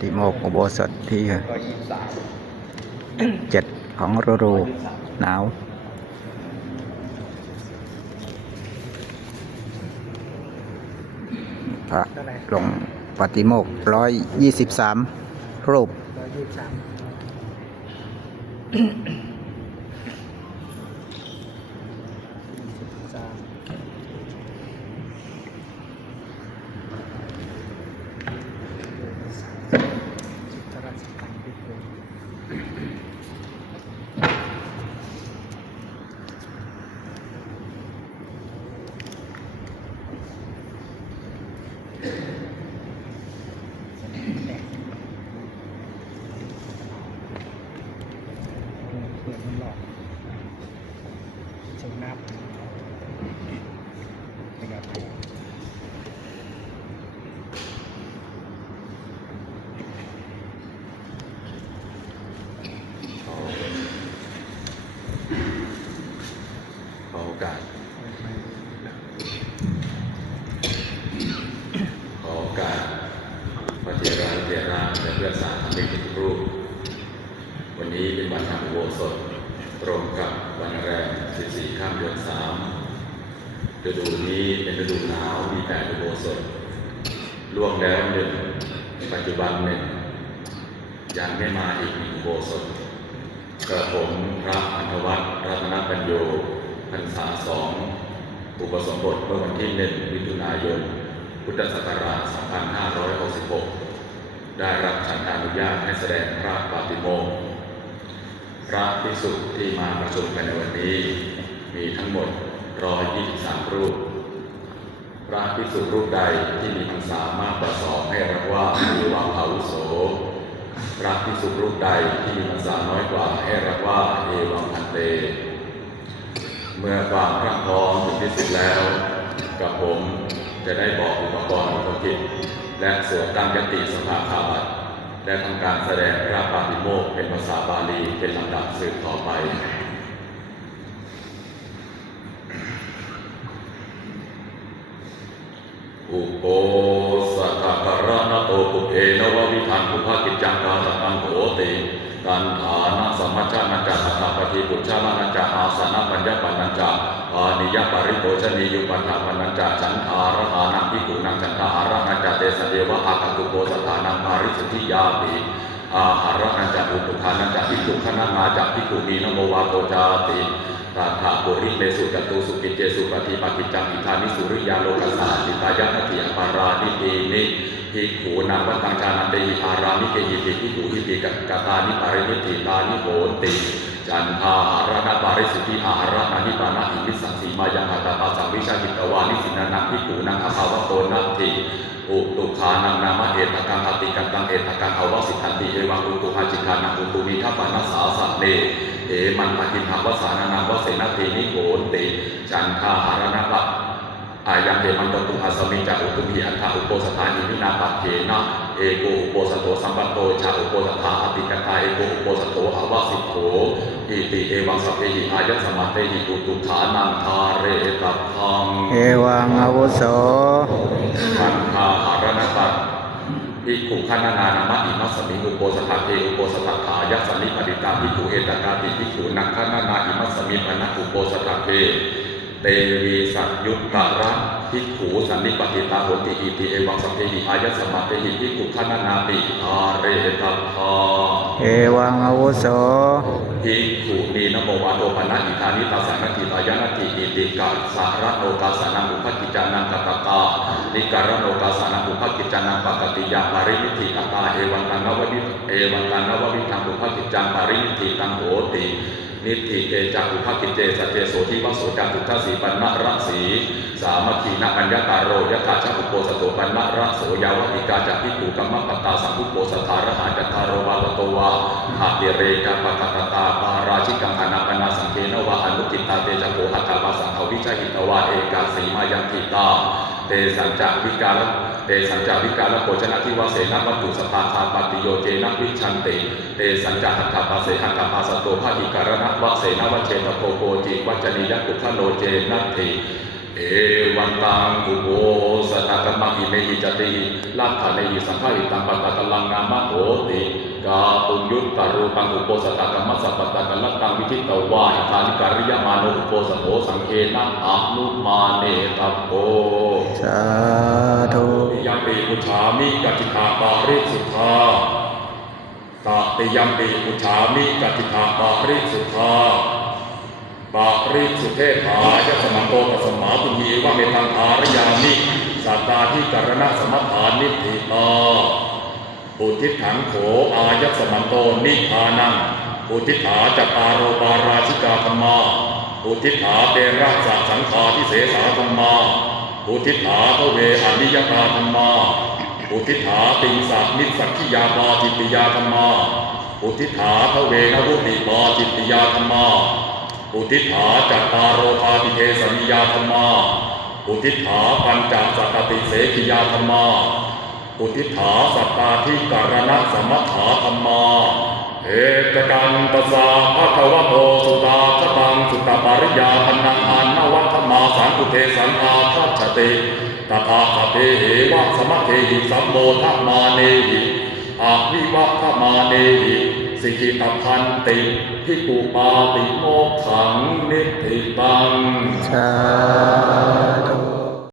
ฏิโมกอุบสถที่เจ็ดของฤดูหนาวพระหลวงปฏิโมกร้อยยี่สิบสามรูป เปิดมันหลอกชงน้ำนะครับ ขอโอกาส ขอโอกาสพระเถระเถระและเพื่อนสาธมิกทุกรูป วันนี้เป็นวันทำอุโบสถตรงกับวันแรม 14 ข้ามเดือน 3 ฤดูนี้เป็นฤดูหนาว มีแปดอุโบสถล่วงแล้วหนึ่งปัจจุบันหนึ่งยังไม่มาอีกหนึ่งอุโบสถกระผมพระอนวัตรรัตนปัญโยพรรษาสองอุปสมบทเมื่อวันที่หนึ่งมิถุนายน พุทธศักราช 2566 ได้รับฉันทานุญาตให้แสดงพระปฏิโมกข์ พระภิกษุที่มาประชุมกันในวันนี้ มีทั้งหมด 123 รูป พระภิกษุรูปใดที่มีพรรษามากกว่าสองให้รับว่ามีควาอาวุโส พระภิกษุรูปใดที่มีพรรษาน้อยกว่าให้รับว่าเอวังพันเต เมื่อความพรั่งพร้อมถึงที่สุดแล้ว กับผมจะได้บอกอุปกรณ์อุปกิจและสวดตั้งยติสภาคาบัต และทำการแสดงพระปาฏิโมกข์เป็นภาษาบาลีเป็นลำดับสืบต่อไปอุโปสถกรณโตปุเพนววิธันปุภกิจจังกาสังโหติกันฐานะสมมัชฌานัจาตาปฏิปุชฌานัจาอาสนะปัญญา อานิยปริโภชนียุปัฏฐาปัญจาฉันทารหานังพิกุนังฉันทาระนัจจเตสเดวะอาคัตุโกสถานังปาริสุทธิยาปิอาหารนัจจอุปทานัจจพิกุขณนาจพิกุนีนโมวาโตจาติตถาปุริเมสุจตุสุกิเจสุปฏิปัติจังอิทานิสุริยาโลกสาติตายะนาทิอปารานิเตนิภิกขุนาวัตังชานันเตหิอารามิเกหิติภิกขุหิติกักตานิปารินิติตานิโหติจันทาหารณปาริสุทธิอาหารนานิปานาหิมิสังสีมายังหัตตาปัสสังวิชาจิตวานิสินานังภิกขุนังอภาวโตนัตถิอุตุคานังนามะเอตกังอติกันตังเอตกังอวสิทันติเอวังอุตุหาจิกานังอุตุนิทัปนัสสาสะเนเอมันปฏิภาวสานานังวเสนตินิโกนติจันทาหารณปะ อายังเตมันตตุอาสมิจาอุตุพีอัฏฐาอุโปสถานิมินาปัจเจนะเอโกอุโปสโตสัมปันโตชาอุโปสถาอติกตาเอโกอุโปสโตอาวาสิโขอิติเอวังสัพเพหิอายัสสมะเตหิอุตุฐานังทาเรตัพพังเอวังอาวุโสมันทาหารณปัตภิกขุขณานานามะอิมัสสมิงอุโปสถาเทอุโปสถาทายัสสนิปดิตาภิกขุเอตกาติภิกขุนักขณานาอิมัสสมิปนะอุโปสถาเท เตวีสัตยุตตระภิกขุสันนิปติตาโหติอิติเอวังสัพเพหิอายัสสมะเตหิภิกขุขณานาติอาเรตัพพาเอวังอาวุโสภิกขุนีนโมวาโตปนะอิทานิตาสานติตายานาติอิติกาสารโนกาสานังอุปกิจจานังกตตานิการโนกาสานังอุปกิจจานังปกติยาปาริมิติกตาเอวังตังนววิเอวังตังนววิทังอุปกิจจังปาริมิติตังโหติ นิติเตจักอุปกิจเจสัจเจโสทิวัสโสจังทุกขสีปันนะระสีสามัคคีนะปัญญาตาโรยะกาชะอุโปสโตปันนะระโสยาวติกาจักพิกูกัมมะปตาสังคุโปสถารหาจัตตารโรวาลโตวาหาติเรกาปะกตตาปาราชิกังอนาปนาสังเกนวะอนุกิตาเตจักโกหัตถาภาสังขวิชัยหิตวาเอกาสีมายังทิตา เตสัญจาวิการเตสัญจาวิการโภชนะทิวาเสนะวัตถุสตาคาปฏิโยเจนะวิชันติเตสัญจาหัตถาภาเสหัตถาภาสโตภาหิการณะวเสนะวะเชตโพโกจิวัจจนิยกุขโนเจนัตถิเอวันตังกุโบสตากรรมหิเมหิจติลัทธาเนหิสังฆาหิตังปัตตะลังนามะโหติกา ตุญยุตตารูปังอุโปสตากรรมสัพพตะกลักตังวิจิตตวาหิทานิการิยมานุอุโปสโหสังเคนะอะนุมาเนตัปโปสาธุติยัมปีปุชามิกัจจิตาปาริสุทธาตติยัมปีปุชามิกัจจิตาปาริสุทธาปาริสุเทธายะสมังโตตัสสมาตุมีว่าเมตังอารยามิสัตตาที่กรณะสมถานิธิตา อุทิศถังโขอายัสมันโตนิพานัง อุทิศถาจตารโรปาราชิกาธรรมา อุทิศถาเตระสะสังฆาทิเสสาธรรมา อุทิศถาพระเวอนิยตาธรรมา อุทิศถาติงสักนิสักขิยาปาจิตติยาธรรมา อุทิศถาพระเวนวุติปาจิตติยาธรรมาอุทิศถาจัตตารโรปาติเทสนิยาธรรมา อุทิศถาปัญจสัตติเสกิยาธรรมา อุทิถาสัตตาธิการณะสมัฏฐาธรรมาเอกกันตสสะภะคะวะโตสุตาคตังสุตตปาริยาปนังอานวัตมาสังกุเทสังอาทัชติตถาคเตเหวะสมะเทหิสัมโมทมาเนหิอาวิวัตมาเนหิสิกิตพันติพิกุปาติโมขังนิพพิตังสาธุ